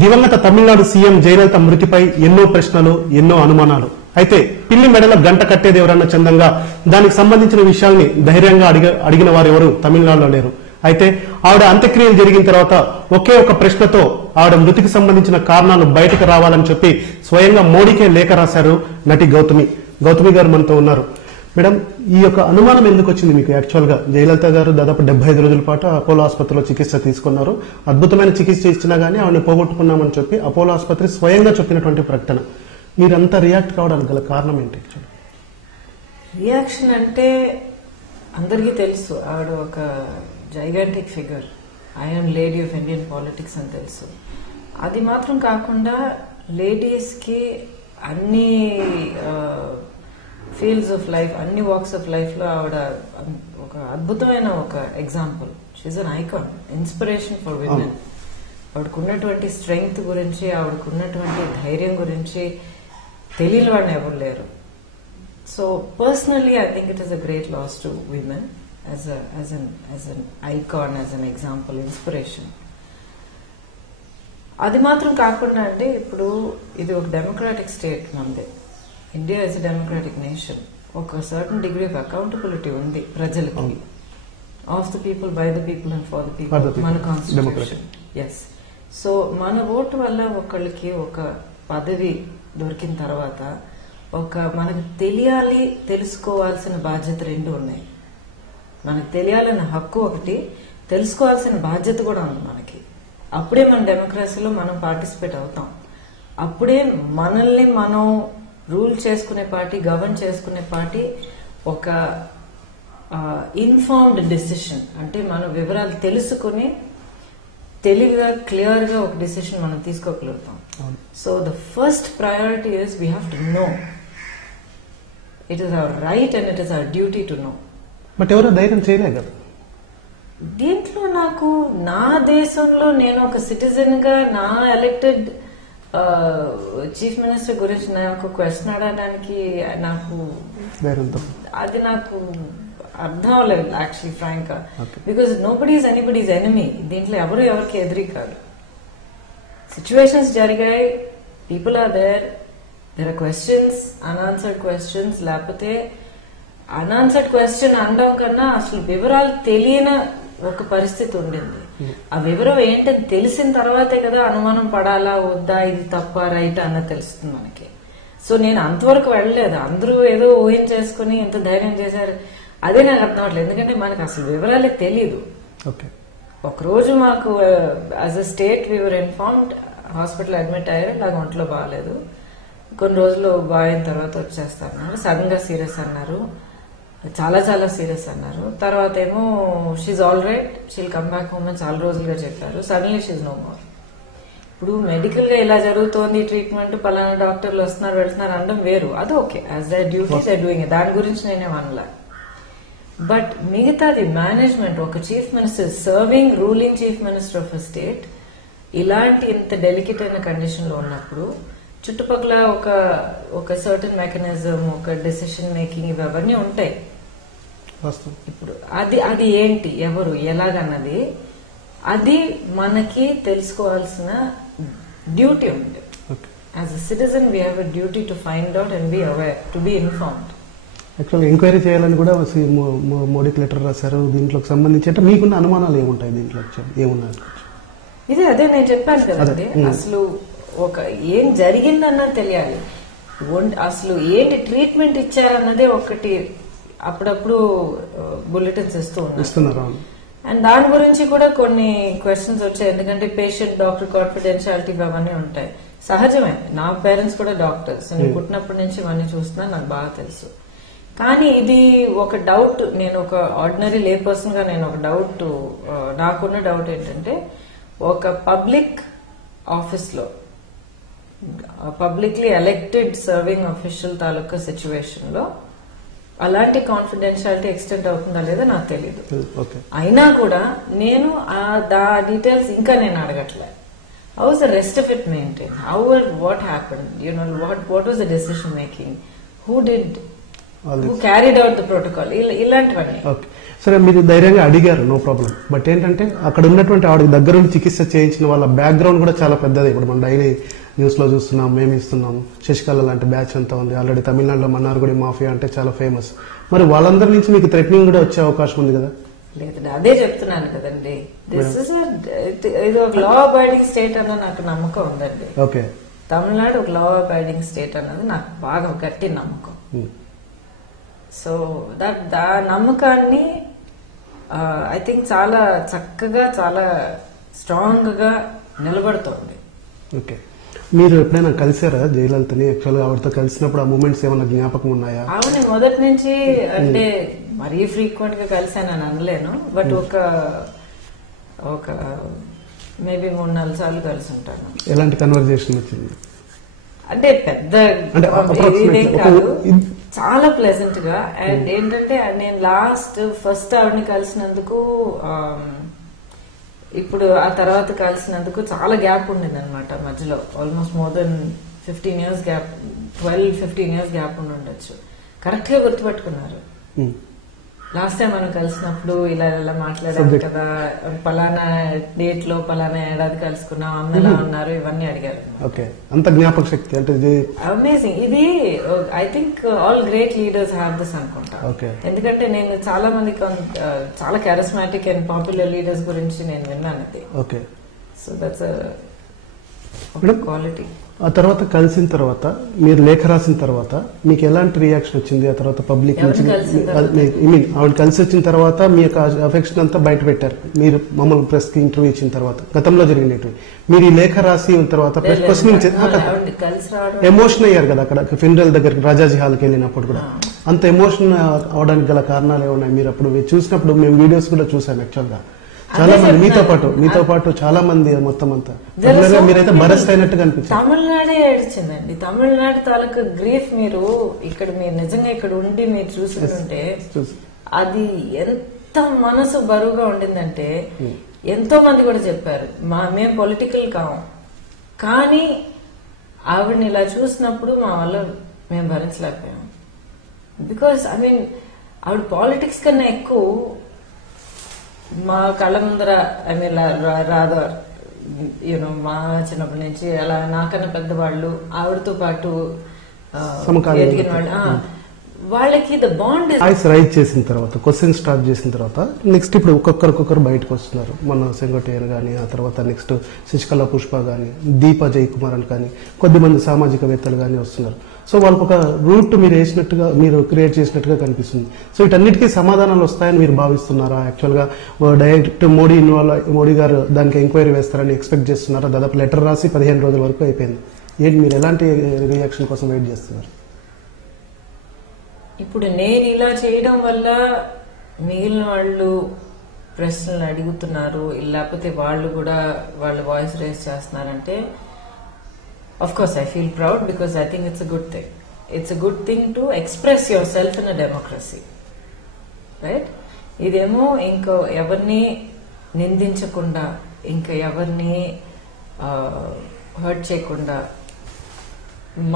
దివంగత తమిళనాడు సీఎం జయలలిత మృతిపై ఎన్నో ప్రశ్నలు, ఎన్నో అనుమానాలు. అయితే పిల్లి మెడలో గంట కట్టేది ఎవరన్న చందంగా దానికి సంబంధించిన విషయాల్ని ధైర్యంగా అడిగిన వారు ఎవరు తమిళనాడులో లేరు. అయితే ఆవిడ అంత్యక్రియలు జరిగిన తర్వాత ఒకే ఒక ప్రశ్నతో ఆవిడ మృతికి సంబంధించిన కారణాలు బయటకు రావాలని చెప్పి స్వయంగా మోడీకే లేఖ రాశారు నటి గౌతమి గారు మనతో ఉన్నారు. మేడం, ఈ యొక్క అనుమానం ఎందుకు వచ్చింది మీకు? యాక్చువల్ గా జయలలిత గారు దాదాపు 75 రోజుల పాటు అపోలో ఆసుపత్రిలో చికిత్స తీసుకున్నారు. అద్భుతమైన చికిత్స ఇచ్చినా గానీ ఆవిడని పోగొట్టుకున్నామని చెప్పి అపోలో ఆసుపత్రి స్వయంగా చెప్పినటువంటి ప్రకటన. మీరంతా రియాక్ట్ కావడానికి గల కారణం ఏంటి? రియాక్షన్ అంటే అందరికీ తెలుసు, ఆవిడ ఒక gigantic figure, I'm lady of Indian politics అని తెలుసు. అది మాత్రం కాకుండా లేడీస్ కి అన్ని ఫీల్డ్స్ ఆఫ్ లైఫ్, అన్ని వాక్స్ ఆఫ్ లైఫ్ లో ఆవిడ ఒక అద్భుతమైన ఒక example. She's an icon, inspiration for women. ఆవిడకున్నటువంటి స్ట్రెంగ్త్ గురించి, ఆవిడకున్నటువంటి ధైర్యం గురించి తెలియని వాళ్ళని ఎవరు లేరు. So personally I think it is a great loss to women as an icon, as an example, inspiration. అది మాత్రం కాకుండా అంటే ఇప్పుడు ఇది ఒక డెమోక్రాటిక్ స్టేట్ మనది. India is a democratic nation. ఒక సర్టన్ డిగ్రీ ఆఫ్ అకౌంటబిలిటీ ఉంది ప్రజలకి. Of the people, by the people and for the people మన కాన్స్టిట్యూషన్. ఎస్. సో మన ఓటు వల్ల ఒకళ్ళకి ఒక పదవి దొరికిన తర్వాత మనకు తెలియాలి, తెలుసుకోవాల్సిన బాధ్యత రెండు ఉన్నాయి. మనకు తెలియాలన్న హక్కు ఒకటి, తెలుసుకోవాల్సిన బాధ్యత కూడా ఉంది మనకి. అప్పుడే మన డెమోక్రసీలో మనం పార్టిసిపేట్ అవుతాం. అప్పుడే మనల్ని మనం రూల్ చేసుకునే పార్టీ, గవర్న్ చేసుకునే పార్టీ ఒక ఇన్ఫార్మ్డ్ డెసిషన్, అంటే మన వివరాలు తెలుసుకుని తెలివిగా, క్లియర్ గా ఒక డెసిషన్ మనం తీసుకోగలుగుతాం. So the first priority is we have to know. It is our right and it is our duty to know. But ఎవరో ధైర్యం చేయలే కదా దీంట్లో. నాకు నా దేశంలో నేను ఒక సిటిజన్ గా నా ఎలక్టెడ్ చీఫ్ మినిస్టర్ గురించి నాకు క్వశ్చన్ అడగడానికి అది నాకు అర్థం అవ్వలేదు యాక్చువల్లీ, ఫ్రాంక్ గా. Because nobody is anybody's enemy. దీంట్లో ఎవరికి ఎదురీ కాదు. సిచ్యువేషన్స్ జరిగాయి, people are there are questions, unanswered questions. లేకపోతే అన్ఆన్సర్డ్ క్వశ్చన్ అనడం కన్నా అసలు వివరాలు తెలియని ఒక పరిస్థితి ఉండింది. ఆ వివరం ఏంటని తెలిసిన తర్వాతే కదా అనుమానం పడాలా వద్దా, ఇది తప్ప రైట్ అన్నది తెలుస్తుంది మనకి. సో నేను అంతవరకు వెళ్ళలేదు. అందరూ ఏదో ఊహించేసుకుని ఎంత ధైర్యం చేశారు అదే నాకు అర్థం అవ్వట్లేదు. ఎందుకంటే మనకు అసలు వివరాలే తెలియదు. ఒకరోజు మాకు as a state we're informed, hospital admit అయ్యారు, నాకు ఒంట్లో బాగాలేదు, కొన్ని రోజులు బాగైన తర్వాత వచ్చేస్తారు. సడన్ గా సీరియస్ అన్నారు, చాలా చాలా సీరియస్ అన్నారు. తర్వాత ఏమో she's all right, she'll come back home అని చాలా రోజులుగా చెప్పారు. Suddenly she's no more. ఇప్పుడు మెడికల్ గా ఇలా జరుగుతోంది ట్రీట్మెంట్, పలానా డాక్టర్లు వస్తున్నారు వెళ్తున్నారు అనడం వేరు, అది okay, as the duties I doing. దాని గురించి నేనే అనలా. బట్ మిగతాది మేనేజ్మెంట్, ఒక chief minister, serving ruling chief minister of a state, ఇలాంటి ఇంత డెలికేట్ అయిన కండిషన్ లో ఉన్నప్పుడు చుట్టుపక్కల ఒక సర్టన్ మెకానిజం, ఒక డెసిషన్ మేకింగ్, ఇవన్నీ ఉంటాయి. ఇప్పుడు అది ఏంటి, ఎవరు, ఎలాగన్నది అది మనకి తెలుసుకోవాల్సిన డ్యూటీ ఉంది. As a citizen we have a duty to find out and be aware, to be informed. యాక్చువల్గా ఎంక్వైరీ చేయాలని కూడా మోడీకి లెటర్ రాశారు. దీంట్లోకి సంబంధించి అంటే మీకున్న అనుమానాలు ఏముంటాయి దీంట్లో? ఏమున్నాయి? అదే నేను చెప్పాను కదండి, అసలు ఏం జరిగిందన్నది తెలియాలి. అసలు ఏంటి ట్రీట్మెంట్ ఇచ్చారన్నదే ఒకటి అప్పుడప్పుడు బులెటిన్స్ ఇస్తున్నారు. అండ్ దాని గురించి కూడా కొన్ని క్వశ్చన్స్ వచ్చాయి. ఎందుకంటే పేషెంట్ డాక్టర్ కాన్ఫిడెన్షియాలిటీ అవన్నీ ఉంటాయి, సహజమే. నా పేరెంట్స్ కూడా డాక్టర్స్, నేను పుట్టినప్పటి నుంచి ఇవన్నీ చూస్తున్నా, నాకు బాగా తెలుసు. కానీ ఇది ఒక డౌట్, నేను ఒక ఆర్డినరీ లే పర్సన్ గా నేను ఒక డౌట్, నాకున్న డౌట్ ఏంటంటే, ఒక పబ్లిక్ ఆఫీస్ లో పబ్లిక్లీ ఎలక్టెడ్ సర్వింగ్ అఫీషియల్ తాలూకా సిచ్యువేషన్ లో అలాంటి కాన్ఫిడెన్షియాలిటీ ఎక్స్టెండ్ అవుతుందా లేదా నాకు తెలియదు. అయినా కూడా నేను డీటెయిల్స్ ఇంకా నేను అడగట్లే. How is the rest of it maintain, how what happen, what was the decision making, who did who carried out the protocol. ఇలాంటివన్నీ. ఓకే, సరే మీరు ధైర్యంగా అడిగారు, నో ప్రాబ్లం. బట్ ఏంటంటే అక్కడ ఉన్నటువంటి ఆవిడకి దగ్గరుండి చికిత్స చేయించిన వాళ్ళ బ్యాక్గ్రౌండ్ కూడా చాలా పెద్దది. ఇప్పుడు మనం డైలీ న్యూస్ లో చూస్తున్నాం, మేము ఇస్తున్నాం. శశికళ లాంటి బ్యాచ్ అంతా ఉంది ఆల్రెడీ. తమిళనాడులో మన్నార్గుడి మాఫియా అంటే చాలా ఫేమస్. మరి వాళ్ళందరి నుంచి మీకు థ్రెటనింగ్ కూడా వచ్చే అవకాశం ఉంది కదా? లేదండి, అదే చెప్తున్నాను కదండి. ఇది ఒక లా అబైడింగ్ స్టేట్ అన్న నాకు నమ్మకం ఉందండి. ఓకే, తమిళనాడు ఒక లా అబైడింగ్ స్టేట్ అన్నది నాకు బాగా గట్టి నమ్మకం. సో ఆ నమ్మకాన్ని ఐ థింక్ చాలా చక్కగా, చాలా స్ట్రాంగ్ గా నిలబడుతోంది. ఓకే, మీరు ఎప్పుడైనా కలిసారా జయలలితని? యాక్చువల్గా ఆవిడతో కలిసినప్పుడు ఆ మూమెంట్స్ ఏమైనా జ్ఞాపకం ఉన్నాయా? ఆవిడ మొదటి నుంచి అంటే మరీ ఫ్రీక్వెంట్ గా కలిసానని అనలేను, బట్ ఒక మేబీ 3-4 సార్లు కలిసి ఉంటాను. ఎలాంటి కన్వర్జేషన్ వచ్చింది? అంటే పెద్ద ఇదేం కాదు, చాలా ప్లెజెంట్ గా. అండ్ ఏంటంటే నేను ఫస్ట్ ఆవిడని కలిసినందుకు, ఇప్పుడు ఆ తర్వాత కలిసినందుకు చాలా గ్యాప్ ఉండింది అనమాట మధ్యలో. Almost more than 15 years gap, 12-15 years gap ఉండి ఉండొచ్చు. కరెక్ట్ గా గుర్తుపెట్టుకున్నారు. లాస్ట్ టైం మనం కలిసినప్పుడు ఇలా మాట్లాడాం కదా, పలానా డేట్ లో పలానా ఏడాది కలుసుకున్నాం, అమ్మ ఎలా ఉన్నారు, ఇవన్నీ అడిగారు. ఓకే, అంత జ్ఞాపక శక్తి అంటే అమేజింగ్. ఇది I think all great leaders have this అనుకుంటా. ఎందుకంటే నేను చాలా మంది చాలా క్యారిస్మాటిక్ అండ్ పాపులర్ లీడర్స్ గురించి నేను విన్నాను అది. Okay, so that's quality. ఆ తర్వాత కలిసిన తర్వాత మీరు లేఖ రాసిన తర్వాత మీకు ఎలాంటి రియాక్షన్ వచ్చింది? ఆ తర్వాత పబ్లిక్ నుంచి ఆవిడ కలిసి వచ్చిన తర్వాత మీ యొక్క అఫెక్షన్ అంతా బయట పెట్టారు మీరు మమ్మల్ని ప్రెస్ కి ఇంటర్వ్యూ ఇచ్చిన తర్వాత, గతంలో జరిగినట్టు. మీరు ఈ లేఖ రాసి తర్వాత ప్రెస్ క్వశ్చనింగ్ ఎమోషన్ అయ్యారు కదా అక్కడ ఫినరల్ దగ్గరికి, రాజాజీ హాల్కి వెళ్ళినప్పుడు కూడా. అంత ఎమోషన్ అవడానికి గల కారణాలు ఏమున్నాయి? మీరు అప్పుడు చూసినప్పుడు మేము వీడియోస్ కూడా చూసాం యాక్చువల్ గా. చాలా మంది మీతో పాటు చాలా మంది మొత్తం అంతా మీరైతే బరస్ట్ అయినట్టుగా అనిపించింది. తమిళనాడే ఏడ్చిందండి. తమిళనాడు తాలూకు గ్రీఫ్ మీరు నిజంగా ఇక్కడ ఉండి మీరు చూసుకుంటే అది ఎంత మనసు బరువుగా ఉండిందంటే, ఎంతో మంది కూడా చెప్పారు మేము పొలిటికల్ కాము, కానీ ఆవిడని ఇలా చూసినప్పుడు మా వల్ల మేము భరించలేకపోయాం. బికాస్ ఐ మీన్ ఆవిడ పాలిటిక్స్ కన్నా ఎక్కువ మా కళ్ళ ముందర, ఐ మీన్ రాధా యూనో మా చిన్నప్పటి నుంచి అలా నాకన్నా పెద్దవాళ్ళు, ఆవిడతో పాటు ఎదిగిన వాళ్ళు, వాళ్ళకి ద బాండ్ వాయిస్ రైజ్ చేసిన తర్వాత, క్వశ్చన్ స్టార్ట్ చేసిన తర్వాత నెక్స్ట్ ఇప్పుడు ఒక్కొక్కరు బయటకు వస్తున్నారు. మన సెంగోటేయర్ గానీ, ఆ తర్వాత నెక్స్ట్ శశికళ పుష్ప గానీ, దీపా జయకుమార్ అని కానీ కొద్దిమంది సామాజికవేత్తలు గానీ వస్తున్నారు. సో వాళ్ళకు ఒక రూట్ మీరు వేసినట్టుగా, మీరు క్రియేట్ చేసినట్టుగా కనిపిస్తుంది. సో వీటన్నిటికీ సమాధానాలు వస్తాయని మీరు భావిస్తున్నారా? యాక్చువల్ గా డైరెక్ట్ మోడీ గారు దానికి ఎంక్వైరీ వేస్తారని ఎక్స్పెక్ట్ చేస్తున్నారా? దాదాపు లెటర్ రాసి 15 రోజుల వరకు అయిపోయింది. ఏంటి మీరు ఎలాంటి రియాక్షన్ కోసం వెయిట్ చేస్తున్నారు? ఇప్పుడు నేను ఇలా చేయడం వల్ల మిగిలిన వాళ్ళు ప్రశ్నలు అడుగుతున్నారు, లేకపోతే వాళ్ళు కూడా వాళ్ళ వాయిస్ రేస్ చేస్తున్నారంటే, of course I feel proud because I think it's a good thing. It's a good thing to express yourself in a democracy, right? ఇదేమో ఇంకా ఎవరిని నిందించకుండా, ఇంకా ఎవరిని హర్ట్ చేయకుండా,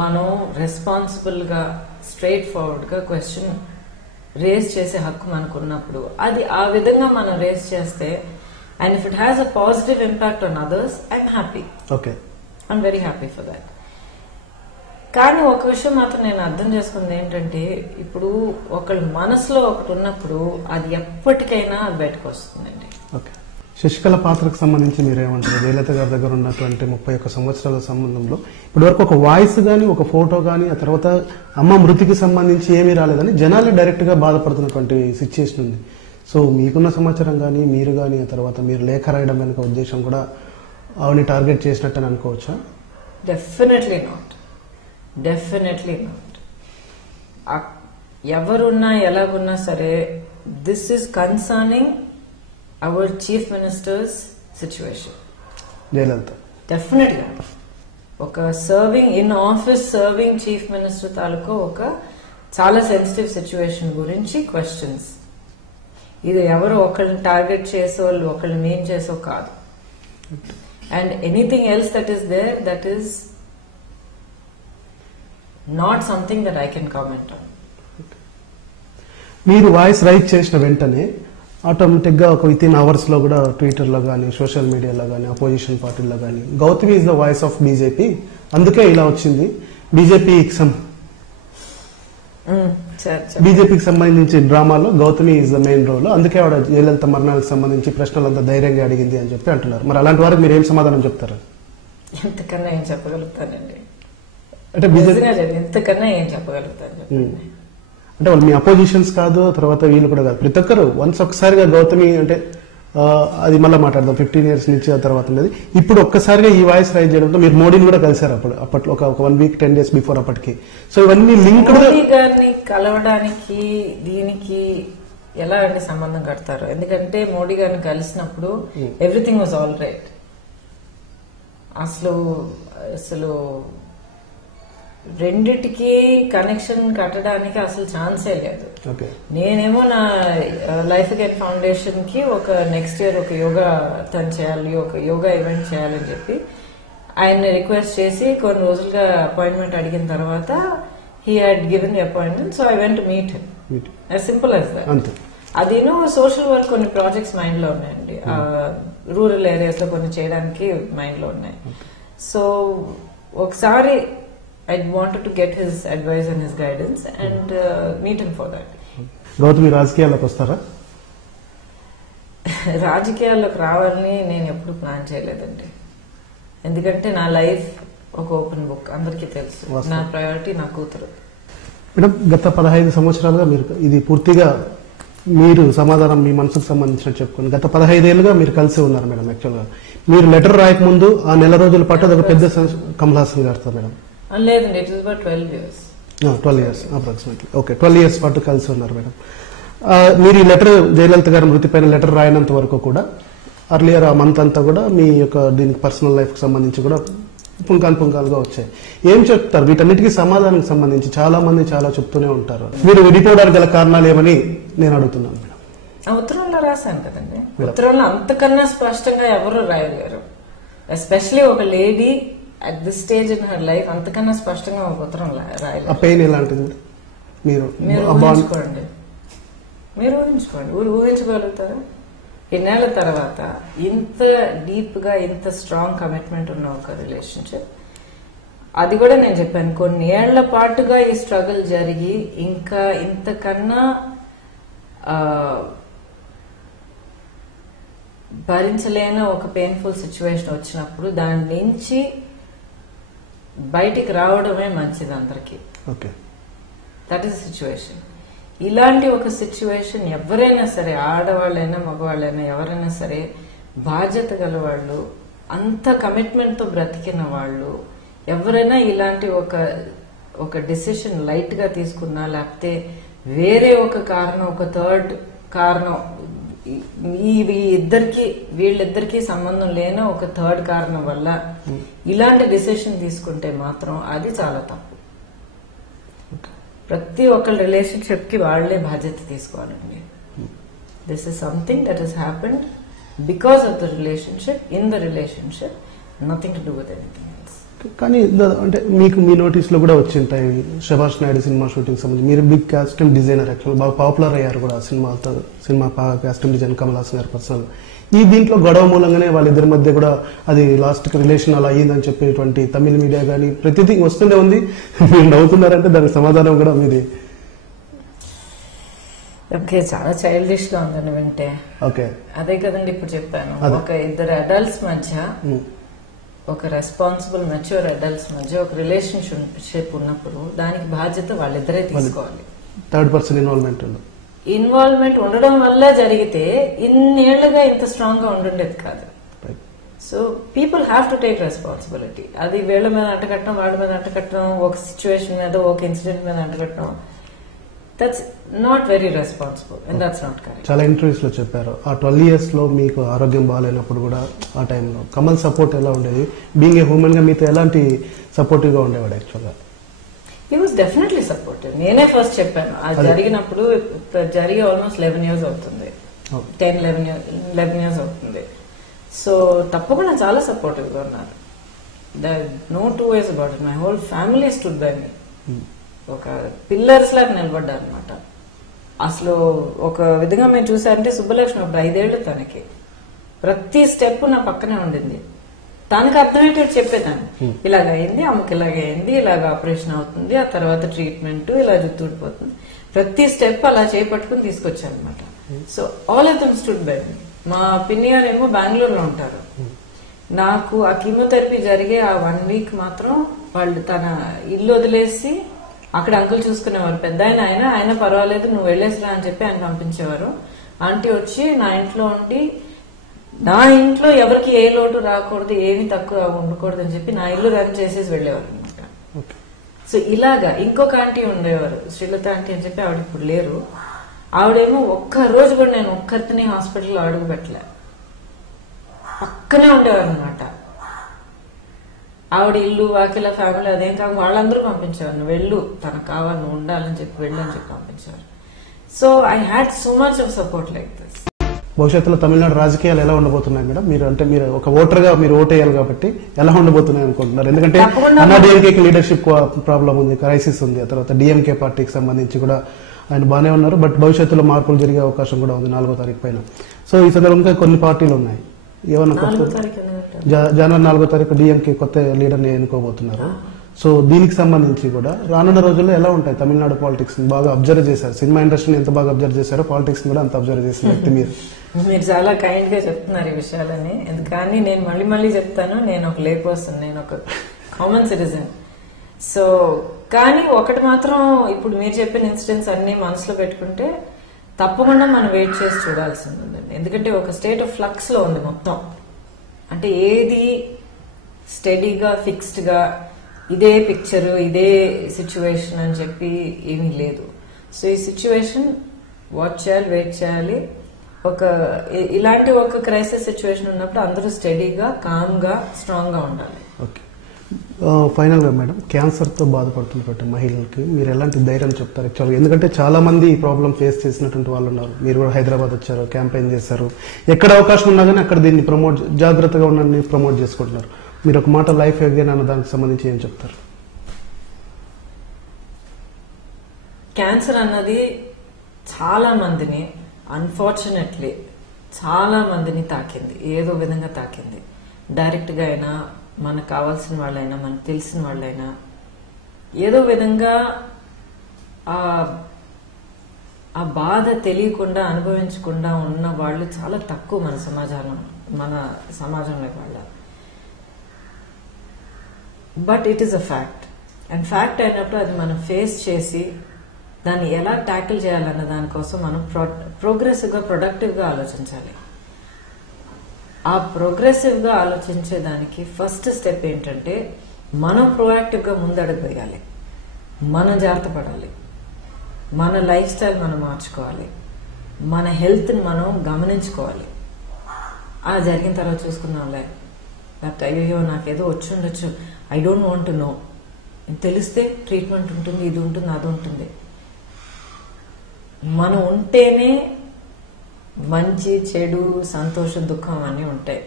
మనం రెస్పాన్సిబుల్ గా స్ట్రైట్ ఫార్వర్డ్ గా క్వశ్చన్ రేస్ చేసే హక్కు మనకు ఉన్నప్పుడు, అది ఆ విధంగా మనం రేస్ చేస్తే, and if it has a positive impact on others, I'm happy. Okay, I'm very happy for that. కానీ ఒక విషయం మాత్రం నేను అర్థం చేసుకుంది ఏంటంటే, ఇప్పుడు ఒకళ్ళ మనసులో ఒకటి ఉన్నప్పుడు అది ఎప్పటికైనా బయటకు వస్తుందండి. ఓకే, శశికళ పాత్రకు సంబంధించి మీరేమంటారు? జయలలిత గారి దగ్గర ఉన్నటువంటి 31 సంవత్సరాల సంబంధంలో ఇప్పటి వరకు ఒక వాయిస్ గానీ, ఒక ఫోటో గానీ, ఆ తర్వాత అమ్మ మృతికి సంబంధించి ఏమీ రాలేదని జనాలు డైరెక్ట్ గా బాధపడుతున్నటువంటి సిచ్యుయేషన్ ఉంది. సో మీకున్న సమాచారం గానీ, మీరు గానీ, ఆ తర్వాత మీరు లేఖ రాయడం వెనుక ఉద్దేశం కూడా ఆవిడని టార్గెట్ చేసినట్టు అనుకోవచ్చా? Definitely not, definitely not. ఎవరున్నా ఎలాగున్నా సరే, this is concerning our chief minister's situation. Jayalalithaa డెఫినెట్గా ఒక in office serving chief minister తాలూకు ఒక చాలా సెన్సిటివ్ సిచ్యువేషన్ గురించి క్వశ్చన్స్. ఇది ఎవరు ఒకళ్ళని టార్గెట్ చేసో, ఒకళ్ళని మేం చేసో కాదు. And anything else that is there, that is not something that I can comment on. మీరు వాయిస్ రైజ్ చేసిన వెంటనే ఆటోమేటిక్ గా ఒక విత్ ఇన్ అవర్స్ లో కూడా ట్విట్టర్ లో కానీ సోషల్ మీడియాలో కానీ అపోజిషన్ పార్టీలో కానీ Gautami is the voice of BJP, అందుకే ఇలా వచ్చింది, బీజేపీకి సంబంధించి డ్రామాలో Gautami is the main role, అందుకే ఆవిడ జయలలిత మరణాలకు సంబంధించి ప్రశ్నలంతా ధైర్యంగా అడిగింది అని చెప్పి అంటున్నారు. మరి అలాంటి వారికి మీరు ఏం సమాధానం చెప్తారు? ఎంతకన్నా ఏం చెప్పగలుగుతానండి, అంటే బీజేపీ ఎంతకన్నా ఏం చెప్పగలుగుతాను. అంటే వాళ్ళు మీ అపోజిషన్స్ కాదు, తర్వాత వీళ్ళు కూడా కాదు, ప్రతి ఒక్కరు వన్స్ ఒక్కసారిగా గౌతమి అంటే అది మళ్ళీ మాట్లాడదాం 15 years నుంచి ఆ తర్వాత ఉన్నది. ఇప్పుడు ఒక్కసారిగా ఈ వాయిస్ రైజ్ చేయడంతో మీరు మోడీని కూడా కలిశారు అప్పట్లో ఒక 1 week 10 days బిఫోర్ అప్పటికి. సో ఇవన్నీ లింక్డ్. మోడీ గారిని కలవడానికి దీనికి ఎలా అండి సంబంధం కడతారు? ఎందుకంటే మోడీ గారిని కలిసినప్పుడు ఎవ్రీథింగ్ వాజ్ ఆల్ రైట్. అసలు రెండిటికి కనెక్షన్ కట్టడానికి అసలు ఛాన్సే లేదు. నేనేమో నా లైఫ్ గెట్ ఫౌండేషన్ కి ఒక నెక్స్ట్ ఇయర్ ఒక యోగా తను చేయాలి, ఒక యోగా ఈవెంట్ చేయాలని చెప్పి ఆయన్ని రిక్వెస్ట్ చేసి కొన్ని రోజులుగా అపాయింట్మెంట్ అడిగిన తర్వాత he had given the appointment, so I went meet him. As simple as that. అదేనో సోషల్ వర్క్ కొన్ని ప్రాజెక్ట్స్ మైండ్ లో ఉన్నాయండి, రూరల్ ఏరియాస్ లో కొన్ని చేయడానికి మైండ్ లో ఉన్నాయి. సో ఒకసారి I wanted to get his advice and his guidance and meet him for that. Gautami రాజకీయాల్లోకి వస్తారా? రాజకీయాల్లోకి రావాలని నేను ఎప్పుడు ప్లాన్ చేయలేదండి, ఎందుకంటే నా లైఫ్ ఒక ఓపెన్ బుక్, అందరికీ తెలుసు. నా ప్రయారిటీ నా కూతురు. మేడం, గత 15 సంవత్సరాలుగా మీరు ఇది పూర్తిగా మీరు సమాధానం మీ మనసుకు సంబంధించిన చెప్పుకోండి. గత 15 ఏళ్లుగా మీరు కలిసి ఉన్నారు మేడం. యాక్చువల్గా మీరు లెటర్ రాయకముందు ఆ నెల రోజుల పాటు అదొక పెద్ద కమల్ హాసన్ గారితో మేడం. లేదండి, it is about 12 years. 12 years approximately. Okay, 12 years పాటు కలిసి ఉన్నారు మేడం. మీరు ఈ లెటర్ జయలలిత గారి మృతిపైన లెటర్ రాయనంత వరకు కూడా అర్లియర్ ఆ మంత్ అంతా కూడా మీ యొక్క దీనికి పర్సనల్ లైఫ్ కి సంబంధించి కూడా పుంకాలుగా వచ్చాయి. ఏం చెప్తారు వీటన్నిటికీ సమాధానం సంబంధించి? చాలా మంది చాలా చెప్తూనే ఉంటారు. మీరు విడిపోవడానికి గల కారణాలు ఏమని నేను అడుగుతున్నాను మేడం. ఉత్తరంలో రాశాను కదండి. ఉత్తరంలో అంతకన్నా స్పష్టంగా ఎవరు రాయలేరు, ఎస్పెషలీ ఒక lady at this stage in her life అంతకన్నా స్పష్టంగా ఒక ఉత్తరం రాయలేదు. ఆ పెయిన్ ఎలాంటిది మీరు ఊహించుకోండి, ఊహించుకోగలుగుతారా? ఎన్నేళ్ల తర్వాత ఇంత డీప్ గా ఇంత స్ట్రాంగ్ కమిట్మెంట్ ఉన్న ఒక రిలేషన్షిప్, అది కూడా నేను చెప్పాను కొన్ని ఏళ్ల పాటుగా ఈ స్ట్రగుల్ జరిగి ఇంకా ఇంతకన్నా భరించలేని ఒక పెయిన్ఫుల్ సిచ్యువేషన్ వచ్చినప్పుడు దాని నుంచి బయటికి రావడమే మంచిది అందరికి. That is situation. ఇలాంటి ఒక సిచ్యువేషన్ ఎవరైనా సరే, ఆడవాళ్ళైనా మగవాళ్ళైనా ఎవరైనా సరే, బాధ్యత గల వాళ్ళు, అంత కమిట్మెంట్ తో బ్రతికిన వాళ్ళు ఎవరైనా ఇలాంటి ఒక డెసిషన్ లైట్ గా తీసుకున్నా, లేకపోతే వేరే ఒక కారణం, ఒక థర్డ్ కారణం, వీళ్ళిద్దరికి సంబంధం లేని ఒక థర్డ్ కారణం వల్ల ఇలాంటి డిసిషన్ తీసుకుంటే మాత్రం అది చాలా తప్పు. ప్రతి ఒక్కరి రిలేషన్షిప్ కి వాళ్లే బాధ్యత తీసుకోవాలండి. This is something that has happened because of the relationship, in the relationship, nothing to do with anything else. కానీ అంటే మీకు మీ నోటీస్ లో కూడా వచ్చింటాయి శభాష్ నాయుడు సినిమా షూటింగ్ సంబంధించి. మీరు బిగ్ కాస్ట్యూమ్ డిజైనర్, యాక్చువల్ బాగా పాపులర్ అయ్యారు కూడా cinema costume design Kamal Haasan గారు పర్సనల్. ఈ దీంట్లో గొడవ మూలంగానే వాళ్ళిద్దరి మధ్య కూడా అది లాస్ట్ కి రిలేషన్ అలా అయ్యిందని చెప్పేటువంటి తమిళ మీడియా కానీ ప్రతిదీ వస్తూనే ఉంది. మీరు నవ్వుతున్నారంటే దానికి సమాధానం కూడా మీది. ఓకే, చాలా చైల్డిష్ గా ఉందండి వింటే. ఓకే, అదే కదండి ఇప్పుడు చెప్పాను. ఒక ఇద్దరు అడల్ట్స్ మధ్య, ఒక రెస్పాన్సిబుల్ మెచ్యూర్ అడల్ట్స్ మధ్య ఒక రిలేషన్షిప్ ఉన్నప్పుడు దానికి బాధ్యత వాళ్ళిద్దరే తీసుకోవాలి. థర్డ్ పర్సన్ ఇన్వాల్వ్మెంట్ ఉండడం వల్ల జరిగితే ఇన్నేళ్లుగా ఇంత స్ట్రాంగ్ గా ఉండుండేది కాదు. So people have to take responsibility. అది వీళ్ళ మీద అంటకట్టడం, వాళ్ళ మీద అంటకట్టడం, ఒక సిచ్యువేషన్ మీద, ఒక ఇన్సిడెంట్ మీద అంటకట్టడం, that's not very responsible and that's not correct. చాలా ఇంటర్వ్యూస్ లో చెప్పారు. ఆ 12 years లో మీకు ఆరోగ్యం బాగాలేనప్పుడు కూడా ఆ టైంలో కమల్ సపోర్ట్ ఎలా ఉండేది? బీయింగ్ ఏ హ్యూమన్ గా మీతో ఎలాంటి సపోర్టివ్ గా ఉండేవాడు? యాక్చువల్గా హీ వాజ్ డెఫినెట్లీ సపోర్టివ్. నేనే ఫస్ట్ చెప్పాను. అది జరిగినప్పుడు, జరిగి ఆల్మోస్ట్ 11 years అవుతుంది, 10-11 years అవుతుంది. సో తప్పకుండా చాలా సపోర్టివ్ గా ఉన్నారు. No two ways about it. My whole family stood by me. ఒక పిల్లర్స్ లాగా నిలబడ్డారు అనమాట. అసలు ఒక విధంగా మేము చూసారంటే సుబ్బలక్ష్మి ఒక 5 ఏళ్లు తనకి ప్రతి స్టెప్ నా పక్కనే ఉండింది. తనకు అర్థమయ్యేటట్టు చెప్పేదాన్ని, ఇలాగ అయింది, అమ్మకి ఇలాగ అయింది, ఇలాగ ఆపరేషన్ అవుతుంది, ఆ తర్వాత ట్రీట్మెంట్, ఇలా జుట్టు ఊడిపోతుంది, ప్రతి స్టెప్ అలా చేపట్టుకుని తీసుకొచ్చాను అనమాట. So all of them stood by me. మా పిన్ని గారు ఏమో బెంగళూరులో ఉంటారు. నాకు ఆ కీమోథెరపీ జరిగే ఆ 1 వీక్ మాత్రం వాళ్ళు తన ఇల్లు వదిలేసి అక్కడ అంకుల్ చూసుకునేవారు. పెద్ద ఆయన పర్వాలేదు నువ్వు వెళ్ళేసిరా అని చెప్పి ఆయన పంపించేవారు. ఆంటీ వచ్చి నా ఇంట్లో ఉండి, నా ఇంట్లో ఎవరికి ఏ లోటు రాకూడదు, ఏమి తక్కువ ఉండకూడదు అని చెప్పి నా ఇల్లు రన్ చేసేసి వెళ్ళేవారు అనమాట. సో ఇలాగా ఇంకొక ఆంటీ ఉండేవారు, శ్రీలత ఆంటీ అని చెప్పి, ఆవిడ ఇప్పుడు లేరు. ఆవిడేమో ఒక్క రోజు కూడా నేను ఒక్కరిని హాస్పిటల్లో అడుగు పెట్టలే, పక్కనే ఉండేవారు అనమాట. ఆవిడ ఇల్లు వాకిల ఫ్యామిలీ అదేం కాదు, వాళ్ళందరూ పంపించేవారు, నువ్వు వెళ్ళు, తనకు కావాలి, నువ్వు ఉండాలని చెప్పి వెళ్ళు అని చెప్పి పంపించేవారు. So I had so much of support like this. భవిష్యత్తులో తమిళనాడు రాజకీయాలు ఎలా ఉండబోతున్నాయి మేడం? మీరు ఒక ఓటర్ గా మీరు ఓటేయాలి కాబట్టి ఎలా ఉండబోతున్నాయి అనుకుంటున్నారు? ఎందుకంటే అన్నాడీఎంకేకి లీడర్షిప్ ప్రాబ్లం ఉంది, క్రైసిస్ ఉంది. ఆ తర్వాత డిఎంకే పార్టీకి సంబంధించి కూడా ఆయన బాగానే ఉన్నారు, బట్ భవిష్యత్తులో మార్పులు జరిగే అవకాశం కూడా ఉంది 4వ తారీఖు పైన. సో ఈ సందర్భంగా కొన్ని పార్టీలు ఉన్నాయి, ఏమన్నా జనవరి 4వ తారీఖు డిఎంకే కొత్త లీడర్ని ఎన్నుకోబోతున్నారు. సో దీనికి సంబంధించి కూడా రానున్న రోజుల్లో ఎలా ఉంటాయి తమిళనాడు పాలిటిక్స్? బాగా అబ్జర్వ్ చేశారు, సినిమా ఇండస్ట్రీని ఎంత బాగా అబ్జర్వ్ చేశారో పాలిటిక్స్ కూడా అంత అబ్జర్వ్ చేసిన వ్యక్తి మీరు. మీరు చాలా కైండ్ గా చెప్తున్నారు ఈ విషయాలని. కానీ నేను మళ్ళీ చెప్తాను, నేను ఒక లే పర్సన్, నేను ఒక కామన్ సిటిజన్. సో కానీ ఒకటి మాత్రం, ఇప్పుడు మీరు చెప్పిన ఇన్సిడెంట్స్ అన్ని మనసులో పెట్టుకుంటే తప్పకుండా మనం వెయిట్ చేసి చూడాల్సింది ఉందండి. ఎందుకంటే ఒక స్టేట్ ఆఫ్ ఫ్లక్స్ లో ఉంది మొత్తం. అంటే ఏది స్టడీగా ఫిక్స్డ్ గా ఇదే పిక్చర్, ఇదే సిచ్యువేషన్ అని చెప్పి ఏమీ లేదు. సో ఈ సిచ్యువేషన్ వాచ్ చేయాలి, వెయిట్ చేయాలి. ఇలాంటి ఒక క్రైసిస్ సిచ్యువేషన్ ఉన్నప్పుడు అందరూ స్టడీగా, కామ్ గా, స్ట్రాంగ్ గా ఉండాలి. ఓకే, ఫైనల్ గా మేడం, క్యాన్సర్ తో బాధపడుతున్నటువంటి మహిళలకి మీరు ఎలాంటి ధైర్యం చెప్తారు యాక్చువల్గా? ఎందుకంటే చాలా మంది ఈ ప్రాబ్లం ఫేస్ చేసినటువంటి వాళ్ళు ఉన్నారు. మీరు కూడా హైదరాబాద్ వచ్చారు, క్యాంపెయిన్ చేశారు, ఎక్కడ అవకాశం ఉన్నా కానీ అక్కడ దీన్ని జాగ్రత్తగా ఉండండి ప్రమోట్ చేసుకుంటున్నారు. మీరు ఒక మాట లైఫ్ ఎగైన్ అన్న దానికి సంబంధించి ఏం చెప్తారు? క్యాన్సర్ అన్నది చాలా మందిని, అన్ఫార్చునేట్లీ చాలా మందిని తాకింది, ఏదో విధంగా తాకింది. డైరెక్ట్ గా అయినా, మనకు కావాల్సిన వాళ్ళైనా, మనకు తెలిసిన వాళ్ళైనా, ఏదో విధంగా ఆ బాధ తెలియకుండా, అనుభవించకుండా ఉన్న వాళ్ళు చాలా తక్కువ మన సమాజంలో వాళ్ళ. But it is a fact. And fact అయినప్పుడు అది మనం ఫేస్ చేసి దాన్ని ఎలా ట్యాకిల్ చేయాలన్న దానికోసం మనం ప్రోగ్రెసివ్ గా, ప్రొడక్టివ్ గా ఆలోచించాలి. ఆ ప్రోగ్రెసివ్ గా ఆలోచించేదానికి ఫస్ట్ స్టెప్ ఏంటంటే మనం ప్రోయాక్టివ్ గా ముందడుగు వేయాలి, మనం జాగ్రత్త పడాలి, మన లైఫ్ స్టైల్ మనం మార్చుకోవాలి, మన హెల్త్ ని మనం గమనించుకోవాలి. అలా జరిగిన తర్వాత చూసుకున్నాంలే, లేకపోతే అయ్యో నాకేదో వచ్చి ఉండొచ్చు, I don't want to know, తెలిస్తే ట్రీట్మెంట్ ఉంటుంది, ఇది ఉంటుంది, అది ఉంటుంది. మనం ఉంటేనే మంచి, చెడు, సంతోషం, దుఃఖం అన్నీ ఉంటాయి.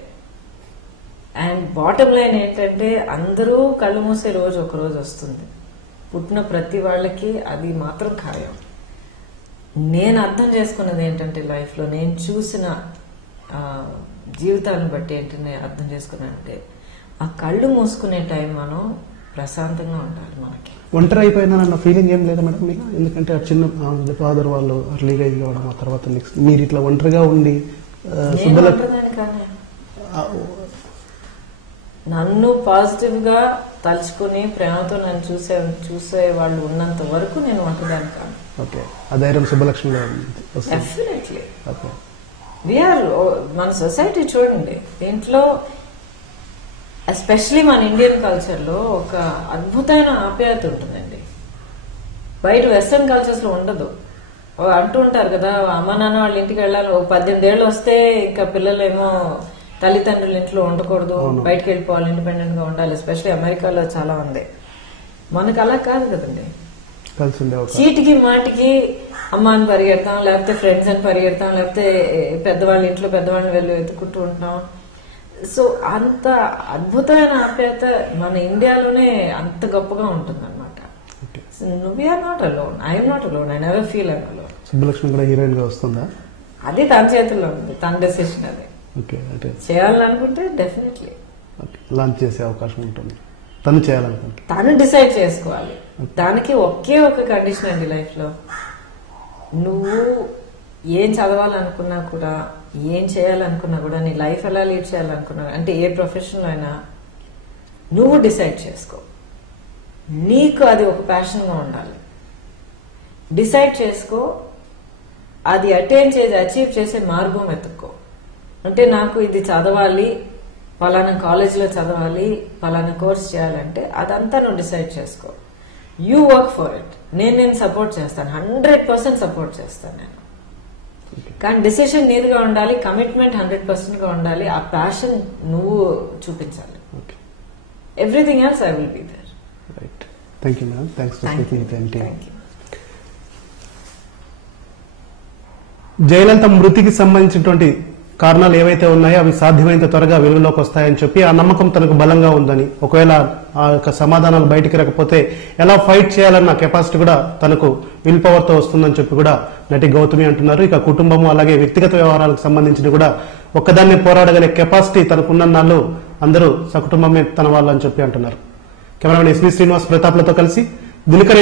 అండ్ బాటమ్ లైన్ ఏంటంటే అందరూ కళ్ళు మూసే రోజు ఒక రోజు వస్తుంది. పుట్టిన ప్రతి వాళ్ళకి అది మాత్రం ఖాయం. నేను అర్థం చేసుకున్నది ఏంటంటే లైఫ్ లో నేను చూసిన జీవితాలను బట్టి ఏంటంటే అర్థం చేసుకున్నానంటే ఆ కళ్ళు మూసుకునే టైం మనం ప్రశాంతంగా ఉండాలి. మనకి ఒంటరి అయిపోయినానన్న ఫీలింగ్ ఏం లేదా మేడం మీకు? ఎందుకంటే ఆ చిన్న ఫాదర్ వాళ్ళు అర్లీగా ఇవ్వడం, ఆ తర్వాత నెక్స్ట్ మీరు ఇట్లా ఒంటరిగా ఉండి నన్ను పాజిటివ్ గా తలుచుకుని ప్రేమతో నన్ను చూసే వాళ్ళు ఉన్నంత వరకు నేను ఒంటరిదాన్ని కాను. ఓకే, ఆ ధైర్యం సుబ్బలక్ష్మి డెఫినెట్లీ. వీఆర్ మన సొసైటీ చూడండి, దీంట్లో ఎస్పెషలీ మన ఇండియన్ కల్చర్ లో ఒక అద్భుతమైన ఆప్యాయత ఉంటుందండి. బయట వెస్ట్రన్ కల్చర్స్ లో ఉండదు. అంటూ ఉంటారు కదా, అమ్మ నాన్న వాళ్ళ ఇంటికి వెళ్ళాలి, 18 ఏళ్ళు వస్తే ఇంకా పిల్లలేమో తల్లిదండ్రుల ఇంట్లో ఉండకూడదు, బయటకు వెళ్ళిపోవాలి, ఇండిపెండెంట్ గా ఉండాలి. ఎస్పెషలీ అమెరికాలో చాలా ఉంది. మనకు అలా కాదు కదండి. చీటికి మాటికి అమ్మ అని పరిగెడతాం, లేకపోతే ఫ్రెండ్స్ అని పరిగెడతాం, లేకపోతే పెద్దవాళ్ళ ఇంట్లో పెద్దవాళ్ళని వెళ్ళి వెతుక్కుంటూ ఉంటాం. సో అంత అద్భుతమైన ఆప్యాయత మన ఇండియాలోనే అంత గొప్పగా ఉంటుంది అనమాట. We are not alone. I am not alone. I never feel I'm alone. Subbalakshmi కూడా హీరోయిన్ గా వస్తుందా? అది తన చేతుల్లో ఉంది, తన డెసిషన్ అది. ఓకే, అంటే చేయాలనుకుంటే డెఫినెట్లీ లాంచ్ చేసే అవకాశం ఉంటుంది. తను చేయాలనుకుంటే తను డిసైడ్ చేసుకోవాలి. దానికి ఒకే ఒక కండిషన్ అండి లైఫ్ లో, నువ్వు ఏం చదవాలనుకున్నా కూడా, ఏం చేయాలనుకున్నా కూడా, నీ లైఫ్ ఎలా లీడ్ చేయాలనుకున్నా, అంటే ఏ ప్రొఫెషన్ అయినా నువ్వు డిసైడ్ చేసుకో. నీకు అది ఒక ప్యాషన్ గా ఉండాలి. డిసైడ్ చేసుకో, అది అచీవ్ చేసే మార్గం వెతుక్కో. అంటే నాకు ఇది చదవాలి, పలానా కాలేజీలో చదవాలి, పలానా కోర్స్ చేయాలంటే అదంతా నువ్వు డిసైడ్ చేసుకో. You work for it. నేను సపోర్ట్ చేస్తాను, 100% సపోర్ట్ చేస్తాను నేను. కానీ డిసిషన్ నీదిగా ఉండాలి, కమిట్మెంట్ 100% గా ఉండాలి, ఆ ప్యాషన్ నువ్వు చూపించాలి. Everything else I will be there. Right. Thank you madam. Thanks for speaking with MT. Jayalalithaa మృతికి సంబంధించినటువంటి కారణాలు ఏవైతే ఉన్నాయో అవి సాధ్యమైనంత త్వరగా వెలుగులోకి వస్తాయని చెప్పి ఆ నమ్మకం తనకు బలంగా ఉందని, ఒకవేళ ఆ యొక్క సమాధానాలు బయటికి రాకపోతే ఎలా ఫైట్ చేయాలన్న కెపాసిటీ కూడా తనకు విల్ పవర్ తో వస్తుందని చెప్పి కూడా నటి గౌతమి అంటున్నారు. ఇక కుటుంబము అలాగే వ్యక్తిగత వ్యవహారాలకు సంబంధించి కూడా ఒక్కదాన్ని పోరాడగలే కెపాసిటీ తనకున్న నాళ్ళు అందరూ సకుటుంబమే తన వాళ్ళు అని చెప్పి అంటున్నారు. కెమెరామెన్ ఎస్వి శ్రీనివాస్ ప్రతాప్లతో కలిసి దినకర్